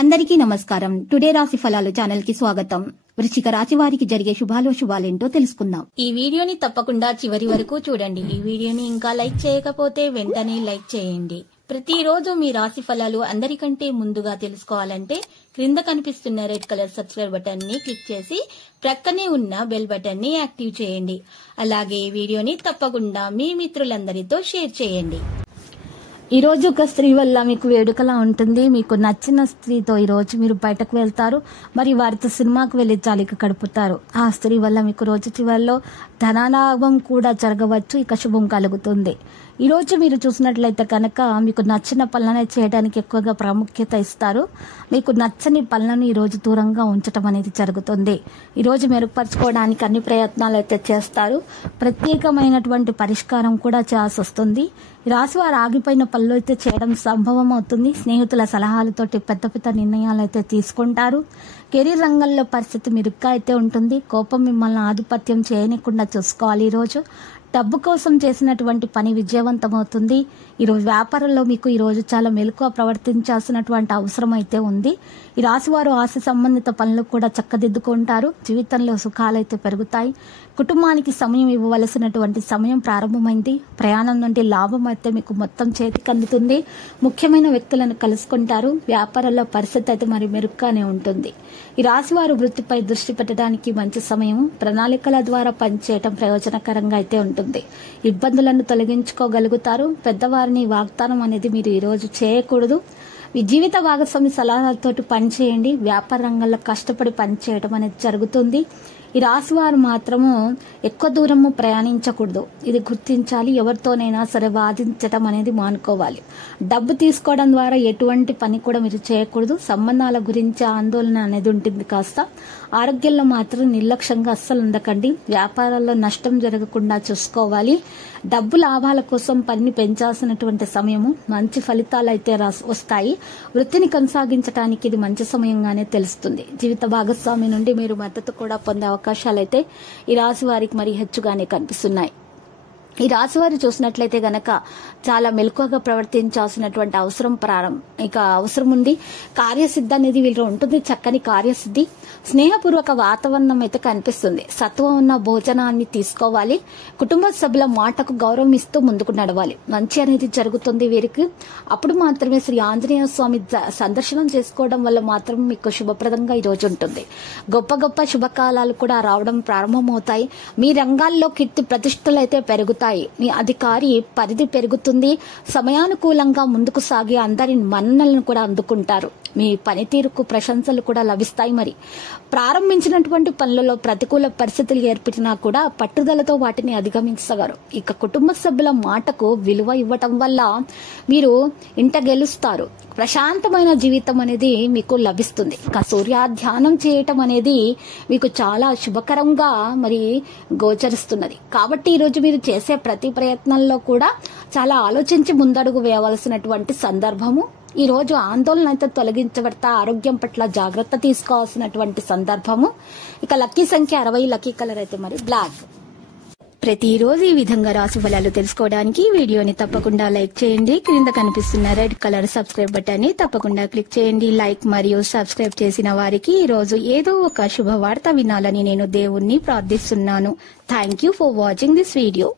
అందరికీ నమస్కారం. టుడే రాశి ఫలాలు ఛానల్ కి స్వాగతం. వృశ్చిక రాశి వారికి జరిగే శుభాలేంటో తెలుసుకుందాం. ఈ వీడియోని తప్పకుండా చివరి వరకు చూడండి. ఈ వీడియోని ఇంకా లైక్ చేయకపోతే వెంటనే లైక్ చేయండి. ప్రతిరోజు మీ రాశి ఫలాలు అందరికంటే ముందుగా తెలుసుకోవాలంటే క్రింద కనిపిస్తున్న రెడ్ కలర్ సబ్స్క్రైబ్ బటన్ ని క్లిక్ చేసి ప్రక్కనే ఉన్న బెల్ బటన్ ని యాక్టివ్ చేయండి. అలాగే ఈ వీడియోని తప్పకుండా మీ మిత్రులందరితో షేర్ చేయండి. ఈ రోజు ఒక స్త్రీ వల్ల మీకు వేడుకలా ఉంటుంది. మీకు నచ్చిన స్త్రీతో ఈ రోజు మీరు బయటకు వెళ్తారు, మరి వారితో సినిమాకు వెళ్లి జాలిక గడుపుతారు. ఆ స్త్రీ వల్ల మీకు రోజు చివరిలో ధనలాభం కూడా జరగవచ్చు. ఇక శుభం కలుగుతుంది. ఈ రోజు మీరు చూసినట్లయితే కనుక మీకు నచ్చిన పనులనే చేయడానికి ఎక్కువగా ప్రాముఖ్యత ఇస్తారు. మీకు నచ్చని పనులను ఈ రోజు దూరంగా ఉంచడం అనేది జరుగుతుంది. ఈ రోజు మెరుగుపరచుకోవడానికి అన్ని ప్రయత్నాలు అయితే చేస్తారు. ప్రత్యేకమైనటువంటి పరిష్కారం కూడా చేయాల్సి వస్తుంది. ఈ రాశి వారు ఆగిపోయిన పనులు అయితే చేయడం సంభవం అవుతుంది. స్నేహితుల సలహాలతోటి పెద్ద పెద్ద నిర్ణయాలు అయితే తీసుకుంటారు. కెరీర్ రంగంలో పరిస్థితి మెరుగ్గా అయితే ఉంటుంది. కోపం మిమ్మల్ని ఆధిపత్యం చేయనీయకుండా చూసుకోవాలి. ఈరోజు డబ్బు కోసం చేసినటువంటి పని విజయవంతమవుతుంది. ఈరోజు వ్యాపారంలో మీకు ఈరోజు చాలా మెలకువ ప్రవర్తించాల్సినటువంటి అవసరం అయితే ఉంది. ఈ రాశి వారు ఆశ సంబంధిత పనులు కూడా చక్కదిద్దుకుంటారు. జీవితంలో సుఖాలైతే పెరుగుతాయి. కుటుంబానికి సమయం ఇవ్వవలసినటువంటి సమయం ప్రారంభమైంది. ప్రయాణం నుండి లాభం అయితే మీకు మొత్తం చేతికి అందుతుంది. ముఖ్యమైన వ్యక్తులను కలుసుకుంటారు. వ్యాపారంలో పరిస్థితి అయితే మరి మెరుగ్గానే ఉంటుంది. ఈ రాశి వారు వృత్తిపై దృష్టి పెట్టడానికి మంచి సమయం. ప్రణాళికల ద్వారా పనిచేయడం ప్రయోజనకరంగా అయితే ఉంటుంది. ఇబ్బందులను తొలగించుకోగలుగుతారు. పెద్దవారిని వాగ్దానం అనేది మీరు ఈరోజు చేయకూడదు. మీ జీవిత భాగస్వామి సలహాలతోటి పనిచేయండి. వ్యాపార రంగంలో కష్టపడి పనిచేయడం అనేది జరుగుతుంది. ఈ రాశి వారు మాత్రము ఎక్కువ దూరము ప్రయాణించకూడదు. ఇది గుర్తించాలి. ఎవరితోనైనా సరే వాదించడం అనేది మానుకోవాలి. డబ్బు తీసుకోవడం ద్వారా ఎటువంటి పని కూడా మీరు చేయకూడదు. సంబంధాల గురించి ఆందోళన అనేది ఉంటుంది. కాస్త ఆరోగ్యంలో మాత్రం నిర్లక్ష్యంగా అస్సలు ఉండకండి. వ్యాపారాల్లో నష్టం జరగకుండా చూసుకోవాలి. డబ్బు లాభాల కోసం పనిని పెంచాల్సినటువంటి సమయము. మంచి ఫలితాలు అయితే వస్తాయి. వృత్తిని కొనసాగించడానికి ఇది మంచి సమయంగానే తెలుస్తుంది. జీవిత భాగస్వామి నుండి మీరు మద్దతు కూడా పొందే అవకాశాలైతే ఈ రాశి వారికి మరి హెచ్చుగానే కనిపిస్తున్నాయి. ఈ రాశి వారు చూసినట్లయితే గనక చాలా మెలకువగా ప్రవర్తించాల్సినటువంటి అవసరం ఉంది. కార్యసిద్ధి అనేది వీళ్ళు ఉంటుంది. చక్కని కార్యసిద్ధి, స్నేహపూర్వక వాతావరణం అయితే కనిపిస్తుంది. సత్వం ఉన్న భోజనాన్ని తీసుకోవాలి. కుటుంబ సభ్యుల మాటకు గౌరవం ఇస్తూ ముందుకు నడవాలి. మంచి అనేది జరుగుతుంది వీరికి. అప్పుడు మాత్రమే శ్రీ ఆంజనేయ స్వామి సందర్శనం చేసుకోవడం వల్ల మాత్రం మీకు శుభప్రదంగా ఈ రోజు ఉంటుంది. గొప్ప గొప్ప శుభకాలాలు కూడా రావడం ప్రారంభమవుతాయి. మీ రంగాల్లో కీర్తి ప్రతిష్టలు అయితే పెరుగుతాయి. మీ అధికారి పరిధి పెరుగుతుంది. సమయానుకూలంగా ముందుకు సాగి అందరి మన్నలను కూడా అందుకుంటారు. మీ పనితీరుకు ప్రశంసలు కూడా లభిస్తాయి. మరి ప్రారంభించినటువంటి పనులలో ప్రతికూల పరిస్థితులు ఏర్పడినా కూడా పట్టుదలతో వాటిని అధిగమించగలరు. ఇక కుటుంబ సభ్యుల మాటకు విలువ ఇవ్వటం వల్ల మీరు ఇంట గెలుస్తారు. ప్రశాంతమైన జీవితం అనేది మీకు లభిస్తుంది. ఇక సూర్యాధ్యానం చేయటం అనేది మీకు చాలా శుభకరంగా మరి గోచరిస్తున్నది. కాబట్టి ఈరోజు మీరు చేసే ప్రతి ప్రయత్నంలో కూడా చాలా ఆలోచించి ముందడుగు వేయవలసినటువంటి సందర్భము. ఈ రోజు ఆందోళన అయితే తొలగించబడతా. ఆరోగ్యం పట్ల జాగ్రత్త తీసుకోవాల్సినటువంటి సందర్భము. ఇక లక్కీ సంఖ్య 60, లక్కీ కలర్ అయితే మరి బ్లాక్. ప్రతిరోజు ఈ విధంగా రాశి ఫలాలు తెలుసుకోవడానికి వీడియోని తప్పకుండా లైక్ చేయండి. క్రింద కనిపిస్తున్న రెడ్ కలర్ సబ్స్క్రైబ్ బటన్ ని తప్పకుండా క్లిక్ చేయండి. లైక్ మరియు సబ్స్క్రైబ్ చేసిన వారికి ఈ రోజు ఏదో ఒక శుభవార్త వినాలని నేను దేవుణ్ణి ప్రార్థిస్తున్నాను. Thank you for watching this video.